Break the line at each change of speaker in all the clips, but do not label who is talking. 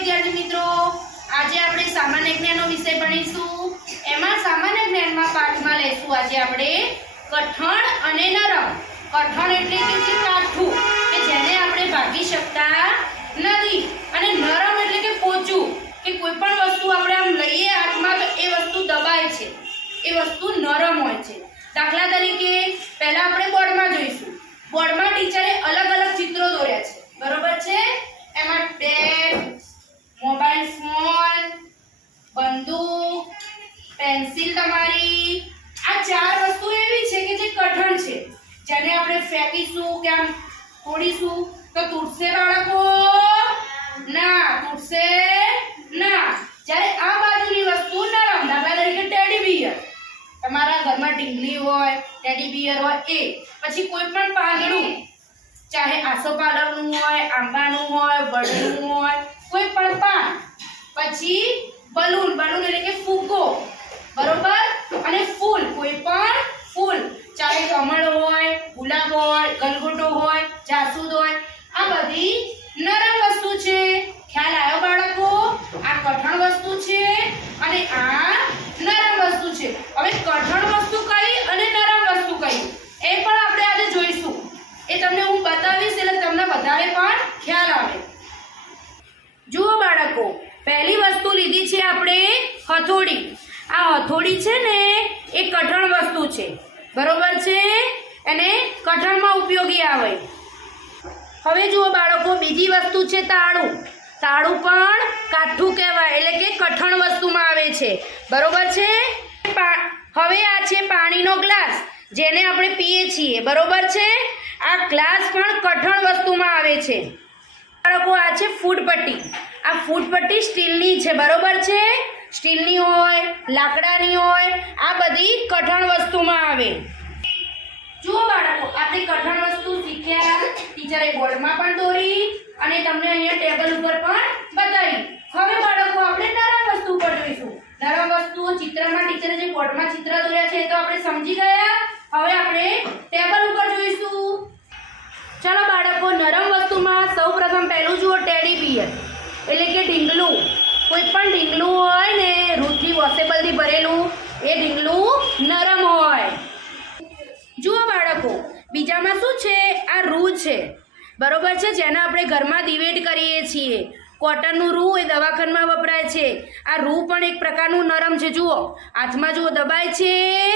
વિદ્યાર્થી મિત્રો, આજે આપણે સામાન્ય જ્ઞાનનો વિષય ભણીશું. એમાં સામાન્ય જ્ઞાનમાં પાઠમાં લેશું આજે આપણે કઠણ અને નરમ. કઠણ એટલે કે જે કાઠું, કે જેને આપણે ભાગી શકતા નથી. અને નરમ એટલે કે પોચું કે કોઈ પણ વસ્તુ આપણે આમ લઈએ હાથમાં તો એ વસ્તુ દબાય છે એ વસ્તુ નરમ હોય છે દાખલા તરીકે પહેલા આપણે બોર્ડમાં જોઈશું બોર્ડમાં ટીચરે અલગ અલગ ચિત્રો દોર્યા છે બરોબર છે એમાં ટેપ મોબાઈલ ફોન બંદૂક પેન્સિલ તમારી આ ચાર વસ્તુ એવી છે કે જે કઠણ છે જેને આપણે ફેંકીશું કે આમ તો તૂટશે બાળકો, ના તૂટશે ના. જ્યારે આ બાજુની વસ્તુ નરમ દાખલા તરીકે ટેડી બિયર તમારા ઘરમાં ઢીંગલી હોય ટેડી બિયર હોય, એ. પછી કોઈ પણ પાંદડું ચાહે આસોપાલવનું હોય, આંબાનું હોય, વડનું હોય, કોઈ પણ પાન. પછી બલૂન બલૂન એટલે કે ફૂગો બરોબર અને ફૂલ કોઈ પણ ફૂલ ચાહે કમળ હોય ગુલાબ હોય ગલગોટો હોય જાસૂદ હોય આ બધી નરમ વસ્તુ છે. ખ્યાલ આવ્યો બાળકો? આ કઠણ વસ્તુ છે અને આ નરમ વસ્તુ છે. હવે કઠણ વસ્તુ કઈ અને નરમ વસ્તુ કઈ, એ પણ આપણે આજે જોઈશું. એ તમને હું બતાવીશ એટલે તમને વધારે પણ ખ્યાલ આવે. જુઓ બાળકો, પહેલી વસ્તુ લીધી છે આપણે હથોડી. આ હથોડી છે ને, એ કઠણ વસ્તુ છે. બરોબર છે? એને કઠણમાં ઉપયોગી આવે. હવે જુઓ બાળકો, બીજી વસ્તુ છે તાળું. તાળું પણ કાઠું કહેવાય, એટલે કે કઠણ વસ્તુમાં આવે છે. બરોબર છે? હવે આ છે પાણીનો ગ્લાસ, જેને આપણે પીએ છીએ. બરોબર છે? આ ગ્લાસ પણ કઠણ વસ્તુમાં આવે છે. બાળકો, આ છે ફૂડપટ્ટી આ ફૂડપટ્ટી સ્ટીલની છે, બરોબર છે? સ્ટીલની હોય, લાકડાની હોય, આ બધી કઠણ વસ્તુમાં આવે. જુઓ બાળકો, આપણે કઠણ વસ્તુ શીખ્યા, ટીચરે બોર્ડમાં પણ દોરી અને તમને અહીંયા ટેબલ ઉપર પણ બતાવી. હવે બાળકો, આપણે નરમ વસ્તુ પર જોઈશું. નરમ વસ્તુઓ ચિત્રમાં, ટીચરે જે બોર્ડમાં ચિત્ર દોર્યા છે, એ તો આપણે સમજી ગયા. હવે આપણે ટેબલ ઉપર જોઈશું. ચલો બાળકો, નરમ વસ્તુમાં સૌપ્રથમ પહેલું જુઓ ટેડી બિયર. એટલે કે ઢીંગલું. કોઈ પણ ઢીંગલું હોય ને રૂથી વોશેબલથી ભરેલું, એ ઢીંગલું નરમ હોય. બાળકો બીજામાં શું છે? આ રૂ છે. બરોબર છે? જેને આપણે ઘરમાં દિવેટ કરીએ છીએ. કોટનનું રૂ એ દવાખાનામાં વપરાય છે. આ રૂ પણ એક પ્રકારનું નરમ છે. જુઓ. હાથમાં જુઓ, દબાય છે.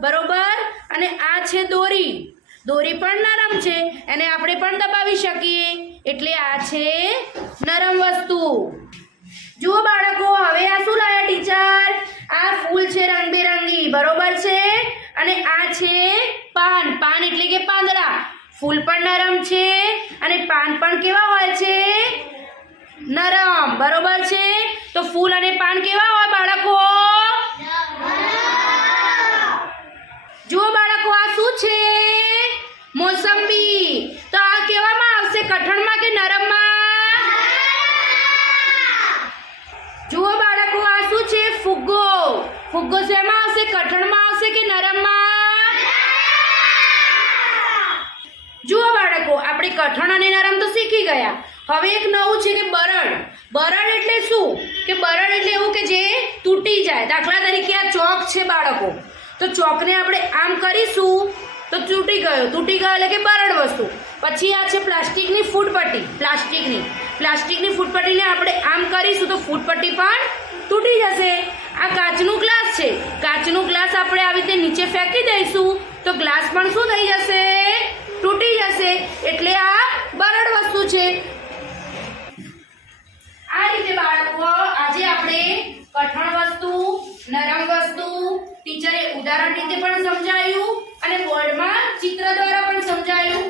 બરોબર? અને આ છે દોરી. દોરી પણ નરમ છે. એને આપણે પણ દબાવી શકીએ. એટલે આ છે નરમ વસ્તુ. જુઓ બાળકો, હવે આ શું લાયા ટીચર? આ ફૂલ છે રંગબેરંગી. બરોબર છે? અને આ છે પાન પાન એટલે કે પાંદડા. ફૂલ પણ નરમ છે અને પાન પણ કેવા હોય છે? નરમ. બરોબર છે? તો ફૂલ અને પાન કેવા હોય બાળકો? જુઓ બાળકો, આ શું છે? મોસંબી. તો આ કેવામાં આવશે? કઠણમાં કે નરમમાં? જુઓ બાળકો, આ શું છે? ફુગ્ગો. ફુગ્ગો શેમાં કઠણ અને નરમ તો શીખી ગયા. હવે એક નવું છે કે બરડ બરડ એટલે શું? કે બરડ એટલે એવું કે જે તૂટી જાય. દાખલા તરીકે આ ચોક છે બાળકો. તો ચોકને આપણે આમ કરીશું તો તૂટી ગયો. તૂટી ગયો એટલે કે બરડ વસ્તુ. પછી આ છે પ્લાસ્ટિકની ફૂટપટ્ટી. પ્લાસ્ટિકની. પ્લાસ્ટિકની ફૂટપટ્ટીને આપણે આમ કરીશું તો ફૂટપટ્ટી પણ તૂટી જશે. આ કાચનું ગ્લાસ છે. કાચનું ગ્લાસ આપણે આવી રીતે નીચે ફેંકી દઈશું તો ગ્લાસ પણ શું થઈ જશે? તૂટી જશે એટલે આ બરડ વસ્તુ છે. આ રીતે બાળકો, આજે આપણે કઠણ વસ્તુ, નરમ વસ્તુ, ટીચરે ઉદાહરણ રીતે પણ સમજાયું અને બોર્ડમાં ચિત્ર દ્વારા પણ સમજાયું.